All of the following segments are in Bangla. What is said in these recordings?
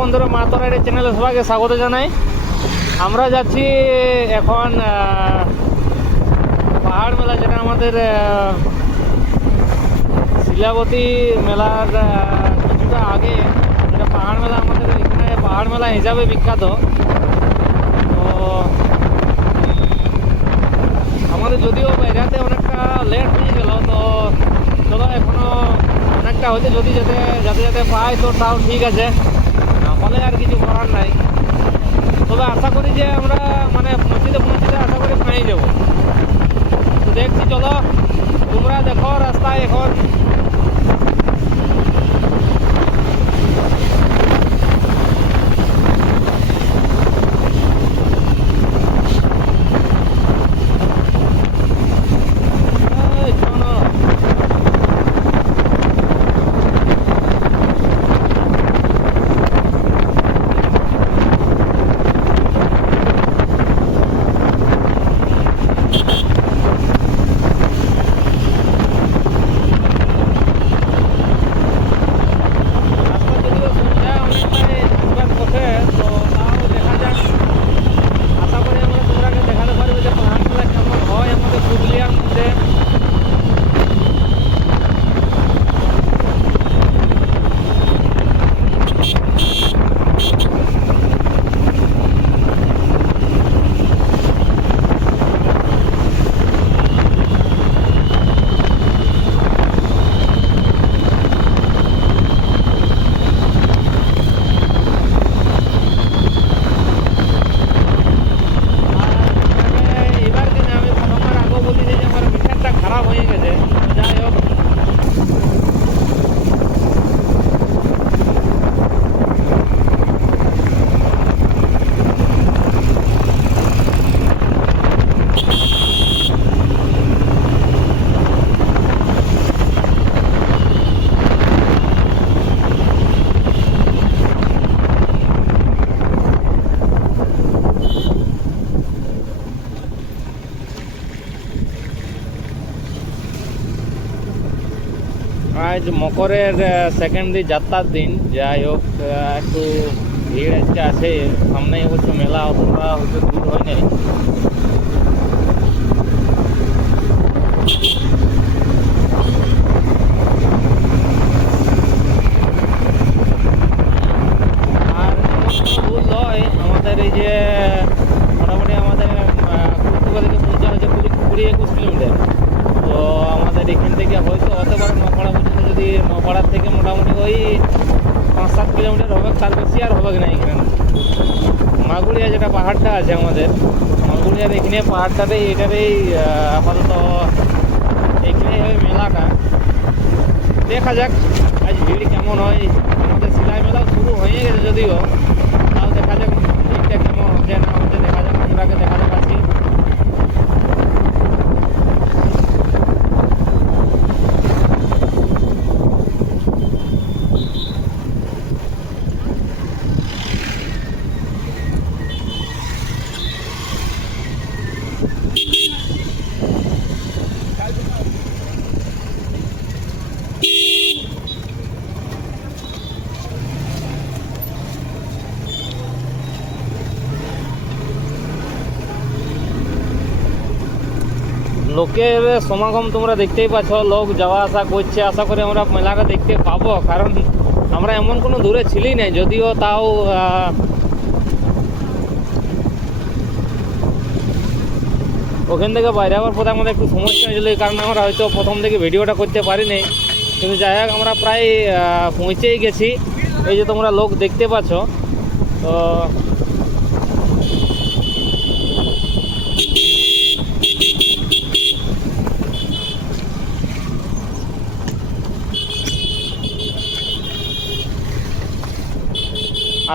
বন্ধুরা, মা তারার চ্যানেলে সবাইকে স্বাগত জানাই। আমরা যাচ্ছি এখন পাহাড় মেলা, যেটা আমাদের শিলাবতী মেলার কিছুটা আগে, যেটা পাহাড় মেলা আমাদের এখানে পাহাড় মেলা হিসাবে বিখ্যাত। তো আমাদের যদিও বেরাতে অনেকটা লেট হয়ে গেল, তো চলো এখনও অনেকটা হয়েছে, যদি যাতে যাতে পাই তো তাও ঠিক আছে, ফলে আর কিছু করার নাই। তবে আশা করি যে আমরা মানে পৌঁছতে আশা করি পেয়ে যাবো। তো দেখছি, চলো তোমরা দেখো রাস্তায় এখন। আজ মকরের সেকেন্ড দিন, যাত্রার দিন। যাই হোক, একটু ভিড় আজকে আছে। সামনেই অবশ্য মেলা, অতটা হয়তো দূর হয় নাই। আর দূর নয়, আমাদের এই যে মোটামুটি আমাদের কুর্তুবা থেকে পৌঁছা হয়েছে 20-21 কিলোমিটার। তো আমাদের এখান থেকে হয়তো হতে পারে নপাড়া পর্যন্ত, যদি নপাড়ার থেকে মোটামুটি ওই 5-7 কিলোমিটার হবে, তার বেশি আর হবে না। এখানে মাগুড়িয়া যেটা পাহাড়টা আছে আমাদের, মাগুড়িয়ার এখানে পাহাড়টাতেই, এটারই আপাতত এখানেই হয় মেলাটা। দেখা যাক আজ ভিড় কেমন হয়। আমাদের সেলাই মেলাও শুরু হয়ে গেছে যদিও, তাও দেখা যাক ভিড়টা কেমন হচ্ছে না হচ্ছে, দেখা যাক। আমরাকে দেখা যাক আছি। লোকের সমাগম তোমরা দেখতেই পাচ্ছ, লোক যাওয়া আসা করছে। আশা করি আমরা মেলাটা দেখতে পাবো, কারণ আমরা এমন কোনো দূরে ছিলি নাই, যদিও তাও ওখান থেকে বাইরে হওয়ার পথে আমাদের একটু সমস্যা হয়েছিল, এই কারণে আমরা হয়তো প্রথম থেকে ভিডিওটা করতে পারিনি। কিন্তু যাই হোক, আমরা প্রায় পৌঁছেই গেছি। এই যে তোমরা লোক দেখতে পাচ্ছ। তো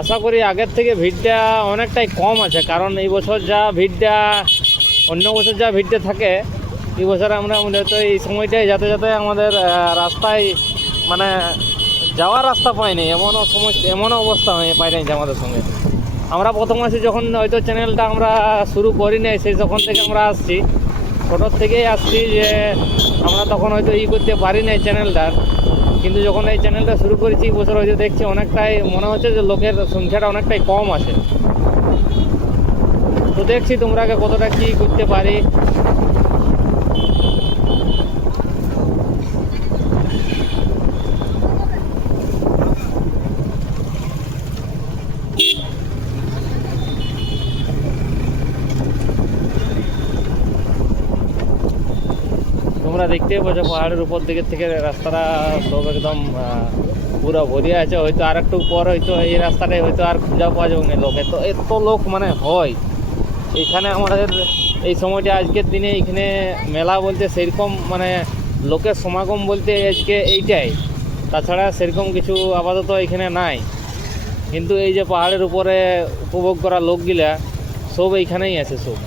আশা করি আগের থেকে ভিড়টা অনেকটাই কম আছে, কারণ এই বছর যা ভিড়টা, অন্য বছর যা ভিড়টা থাকে, এই বছর আমরা মূলত এই সময়টাই যাতে আমাদের রাস্তায় মানে যাওয়ার রাস্তা পাইনি, এমনও সমস্যা, এমনও অবস্থা হয়ে পাই নাই যে আমাদের সঙ্গে। আমরা প্রথম আসি যখন, হয়তো চ্যানেলটা আমরা শুরু করি নাই, সেই তখন থেকে আমরা আসছি, ছোটোর থেকেই আসছি, যে আমরা তখন হয়তো করতে পারি নাই চ্যানেলটার। কিন্তু যখন এই চ্যানেলটা শুরু করেছি বছর হয়তো দেখছি অনেকটাই মনে হচ্ছে যে লোকের সংখ্যাটা অনেকটাই কম আছে। তো দেখছি তোমরাকে কতটা কি করতে পারি। তোমরা দেখতেই পাচ্ছ পাহাড়ের উপর দিকের থেকে রাস্তাটা সব একদম পুরো ভরিয়ে আছে। হয়তো আর একটু পর হয়তো এই রাস্তাটাই হয়তো আর খুঁজা পাওয়া যাবে না লোকে। তো এত লোক মানে হয় এখানে আমাদের এই সময়টা আজকের দিনে এখানে মেলা বলতে সেরকম মানে লোকের সমাগম বলতে আজকে এইটাই, তাছাড়া সেরকম কিছু আপাতত এখানে নাই। কিন্তু এই যে পাহাড়ের উপরে উপভোগ করা লোকগুলা সব এইখানেই আছে সব।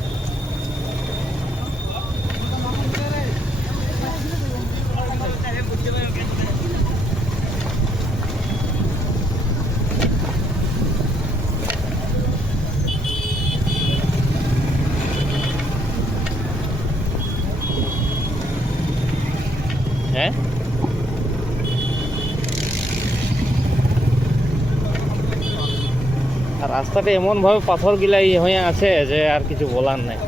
হ্যাঁ, আর রাস্তাটা এমনভাবে পাথর গিলাই হয়ে আছে যে আর কিছু বলার নাই।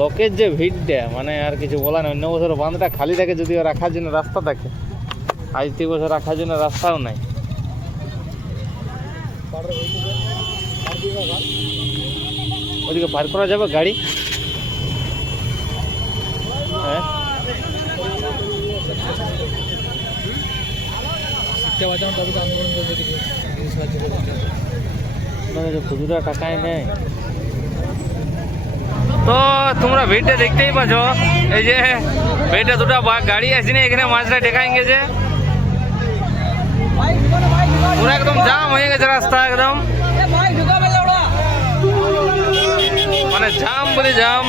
লোকের যে ভিড়টা মানে আর কিছু বলার নাই। অন্য বছর বাঁধটা খালি থাকে যদিও রাখার জন্য রাস্তা থাকে, আজ 3 বছর রাখার জন্য রাস্তাও নাই। ওদিকে পার করা যাবে গাড়ি? হ্যাঁ, খুচরা টাকাই নেই। তো তোমরা ভিড়টা দেখতেই পাচ্ছ, এই যে ভিড়টা দুটা গাড়ি আছে না এখানে মাছটা ঢেকাই গেছে, পুরো একদম জাম হয়ে গেছে রাস্তা একদম, মানে জাম বলে জাম,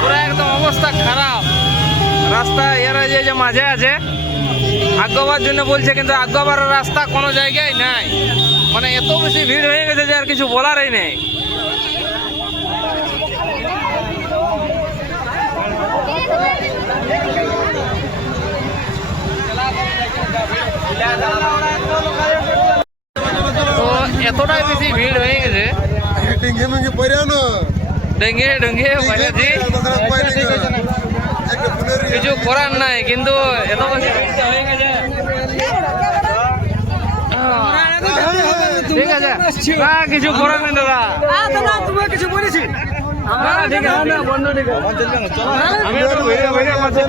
পুরো একদম অবস্থা খারাপ রাস্তা। এরা যে মাঝে আছে আজ্ঞাবার জন্য বলছে, কিন্তু আজ্ঞাবার রাস্তা কোনো জায়গায় নাই, মানে এত বেশি ভিড় হয়ে গেছে যে আর কিছু বলারই নেই। তো এতটাই বেশি ভিড় হয়ে গেছে, ডেঙ্গে ডেঙ্গে কিছু করার নাই, কিন্তু এত বেশি ভিড় হয়ে গেছে। ঠিক আছে, না কিছু করার নেই দাদা, তোমার কিছু বলেছি আমি একটু ভিড়ে ভিড়ে মাঝে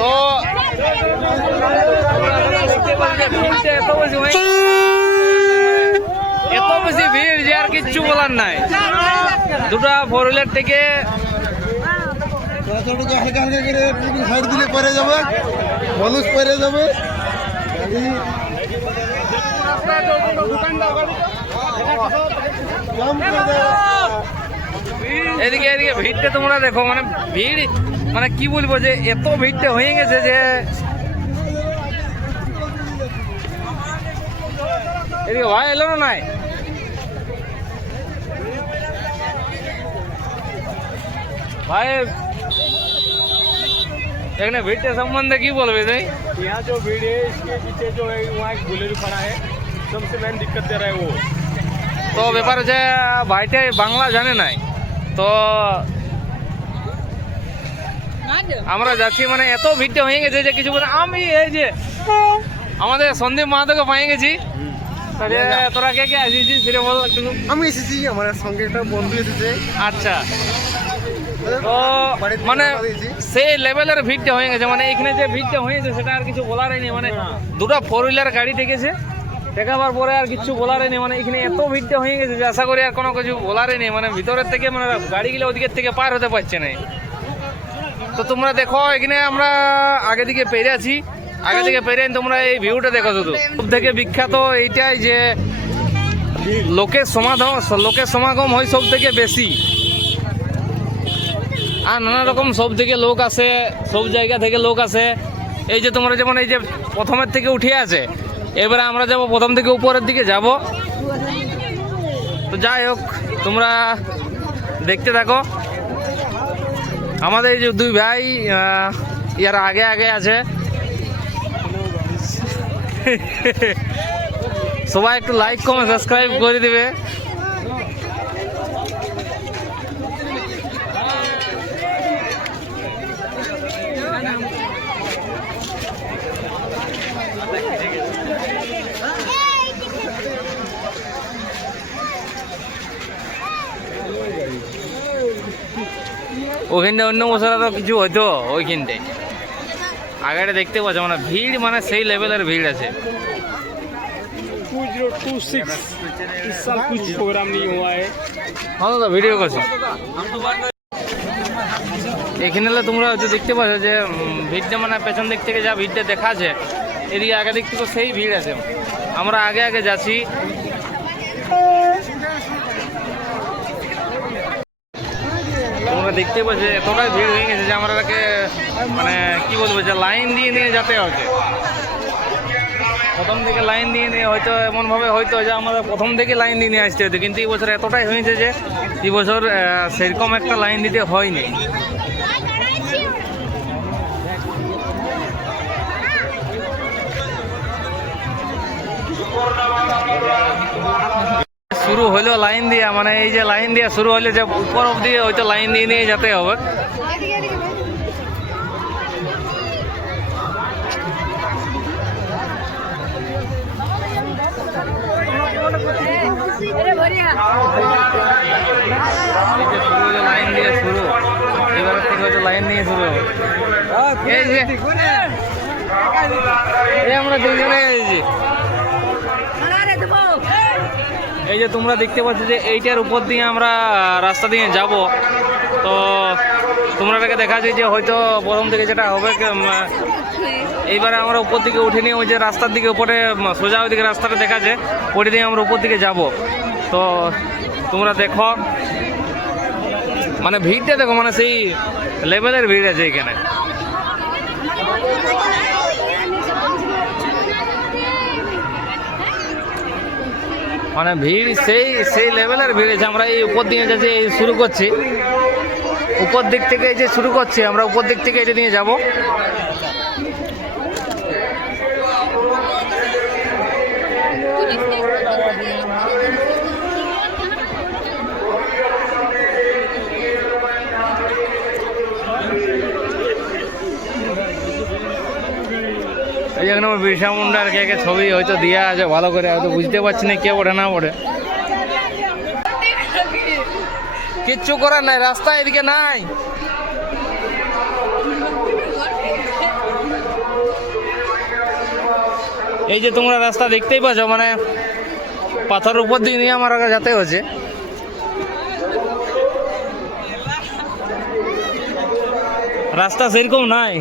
তো এত বেশি ভিড় যে আর কিচ্ছু বলার নাই। দুটা 4 হুইলার থেকে সাইড দিলে পরে যাবে, মানুষ পরে যাবে। এদিকে এদিকে ভিড়টা তোমরা দেখো, মানে ভিড় মানে কি বলবো যে এত ভিড়টা হয়ে গেছে যে এদিকে ভাই এলো না নাই ভাই, এখানে ভিড়টা সম্बन्ध की बोल रहे थे? यहाँ जो भीड़ है इसके पीछे जो है वहाँ एक बुलेरो खड़ा है, सबसे मेन दिक्कत दे रहा है वो। তো ব্যাপার হচ্ছে ভাইটাই বাংলা জানে নাই, তো আমরা যাচ্ছি মানে এত ভিড়টা হয়ে গেছে যে কিছু বলে। আমি এই যে আমাদের সন্দীপ মাহাতোকে পেয়ে গেছি, তোরা কে কে আসিস সেটা বল একটু। আমি এসেছি, আমার সঙ্গে একটা বন্ধু এসেছে। আচ্ছা, তো মানে সেই লেভেলের ভিড়টা হয়ে গেছে, মানে এখানে যে ভিড়টা হয়েছে সেটা আর কিছু বলারই নেই। মানে দুটো 4 হুইলার গাড়ি ঠেকেছে, ঠেকাবার পরে আর কিছু বলারই নেই। মানে এখানে এত ভিড়টা হয়ে গেছে যে আশা করি আর কোনো কিছু বলারই নেই। মানে ভিতরের থেকে মানে গাড়িগুলো ওদিকের থেকে পার হতে পারছে না। তো তোমরা দেখো এখানে আমরা আগে দিকে পেরে আছি, আগে থেকে পেরেন তোমরা এই ভিউটা দেখো শুধু। সব থেকে বিখ্যাত এইটাই যে লোকের সমাগম হয় সব থেকে বেশি, আর নানা রকম সব থেকে লোক আসে, সব জায়গা থেকে লোক আসে। এই যে তোমরা যেমন এই যে প্রথমের থেকে উঠে আছে, এবারে আমরা যাব প্রথম থেকে উপরের দিকে যাব। তো যাই হোক, তোমরা দেখতে থাকো। আমাদের এই যে দুই ভাই ইয়ার আগে আগে আছে, সবাই একটু লাইক কমেন্ট সাবস্ক্রাইব করে দিবে। ওখানটা অন্য বছর আরো কিছু হয়তো, ওইখানটায় আগেটা দেখতে পাচ্ছ মানে ভিড়, মানে সেই লেভেলের ভিড় আছে। 2026 इस साल कुछ प्रोग्राम नहीं हुआ है। হ্যাঁ দাদা, ভিডিও করছি। এখানে তোমরা হয়তো দেখতে পাচ্ছ যে ভিড়টা মানে পেছন দিক থেকে যা ভিড়টা দেখা আছে, এদিকে আগে দিক থেকে সেই ভিড় আছে। আমরা আগে আগে যাচ্ছি। তোমরা দেখতে পাচ্ছ এতটাই ভিড় হয়ে গেছে যে আমাদেরকে মানে কি বলবো, যে লাইন দিয়ে নিয়ে যেতে হচ্ছে। প্রথম থেকে লাইন দিয়ে নিয়ে হয়তো এমনভাবে হয়তো যে আমরা প্রথম থেকে লাইন দিয়ে নিয়ে আসতে হতো, কিন্তু এই বছর এতটাই হয়েছে যে এই বছর সেরকম একটা লাইন দিতে হয়নি। শুরু হলো লাইন দিয়ে, মানে এই যে লাইন দিয়ে শুরু হলো যে উপর অবধি হয়তো লাইন দিয়ে নিয়ে যেতে হবে। লাইন দিয়ে শুরু, এবার থেকে হয়তো লাইন নিয়ে শুরু হবে। এই যে আমরা দুজনে এসেছি। এই যে তোমরা দেখতে পাচ্ছ যে এইটার উপর দিয়ে আমরা রাস্তা দিয়ে যাব। তো তোমরাকে দেখাচ্ছি যে হয়তো প্রথম থেকে যেটা হবে, এইবারে আমরা উপর দিকে উঠে নিয়ে ওই যে রাস্তার দিকে উপরে সোজা ওই দিকে রাস্তাটা দেখাচ্ছে, ওইটা দিয়ে আমরা উপর দিকে যাব। তো তোমরা দেখো, মানে ভিড়টা দেখো, মানে সেই লেভেলের ভিড় আছে এখানে। মানে ভিড় সেই লেভেলের ভিড় আছে। আমরা এই উপর দিকে যাচ্ছি, এই শুরু করছি উপর দিক থেকে, এই যে শুরু করছি আমরা উপর দিক থেকে এটা নিয়ে যাব। এই জন্য বিরসা মুন্ডার কে কে ছবি হয়তো দেওয়া আছে ভালো করে, হয়তো বুঝতে পারছি না কে ওঠে না ওঠে। কিচ্ছু করার নাই, রাস্তা এদিকে নাই। এই যে তোমরা রাস্তা দেখতেই পাচ্ছ, মানে পাথরের উপর দিয়ে নিয়ে আমার আগে যেতে হচ্ছে। রাস্তা সেরকম নাই।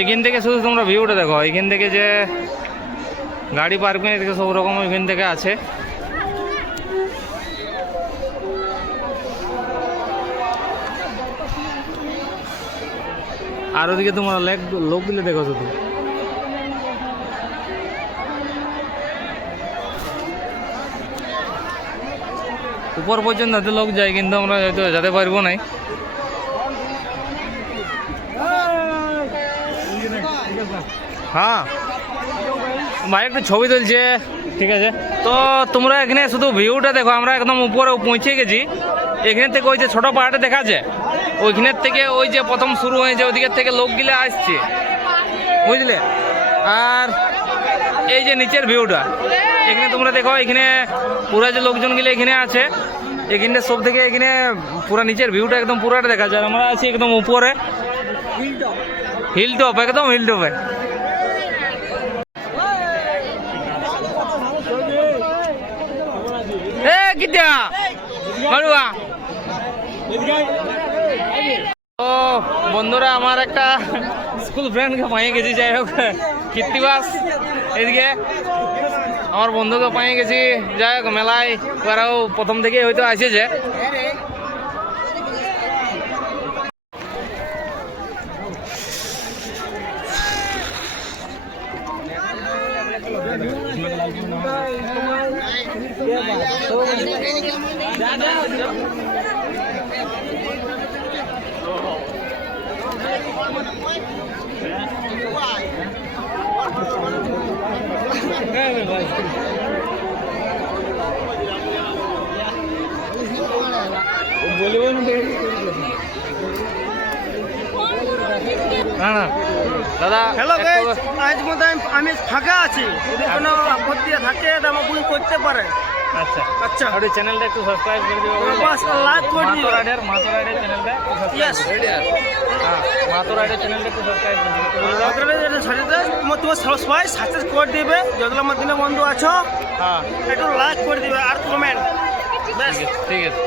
এখান থেকে শুধু তোমরা ভিউটা দেখো, এখান থেকে যে গাড়ি পার্কিং থেকে সব রকম এখান থেকে আছে। আর ওদিকে তোমরা লোকগুলো দেখো শুধু। উপর পর্যন্ত এত লোক যায়, কিন্তু আমরা হয়তো যেতে পারবো না। হ্যাঁ ভাই, একটু ছবি তুলছে, ঠিক আছে। তো তোমরা এখানে শুধু ভিউটা দেখো, আমরা একদম উপরে পৌঁছে গেছি। এখানে থেকে ওই যে ছোটো পাহাড়টা দেখা যায়, ওইখানের থেকে ওই যে প্রথম শুরু হয়েছে, ওইদিকের থেকে লোকগুলো আসছে, বুঝলে। আর এই যে নিচের ভিউটা এখানে তোমরা দেখো, এখানে পুরা যে লোকজনগুলো এখানে আছে, এখানে সব থেকে এখানে পুরা নিচের ভিউটা একদম পুরাটা দেখা যায়। আমরা আছি একদম উপরে, হিল টপ, একদম হিল টপে। কিটা মারুয়া ও বন্ধুরা আমার একটা স্কুল ফ্রেন্ডকে পাইয়ে গেছি যাই হোক কীর্তিবাস এদিকে আমার বন্ধুকে পাইয়ে গেছি যাই হোক মেলায় ওরাও প্রথম থেকেই হয়তো আসেছে না না দাদা হ্যালো একটু- গাইস, আজ মধ্যে আমি ফাঁকা আছি, যদি কোনো আপত্তি থাকে তো আমার বুঝ করতে পারে। আচ্ছা আচ্ছা ওই চ্যানেলটা একটু সাবস্ক্রাইব করে দিও বাস লাইক করে দিও। মাতো রাইডের চ্যানেলটা একটু Yes. সাবস্ক্রাইব হ্যাঁ মাতো রাইডের চ্যানেলটা একটু সাবস্ক্রাইব করে দিও একটু বলে দাও। আপনারা যেটা সাথে তোমার সবাই সাকসেস করে দিবে, যেগুলো আমার দিনে বন্ধু আছো হ্যাঁ একটু লাইক করে দিবে আর কমেন্ট। ব্যাস ঠিক আছে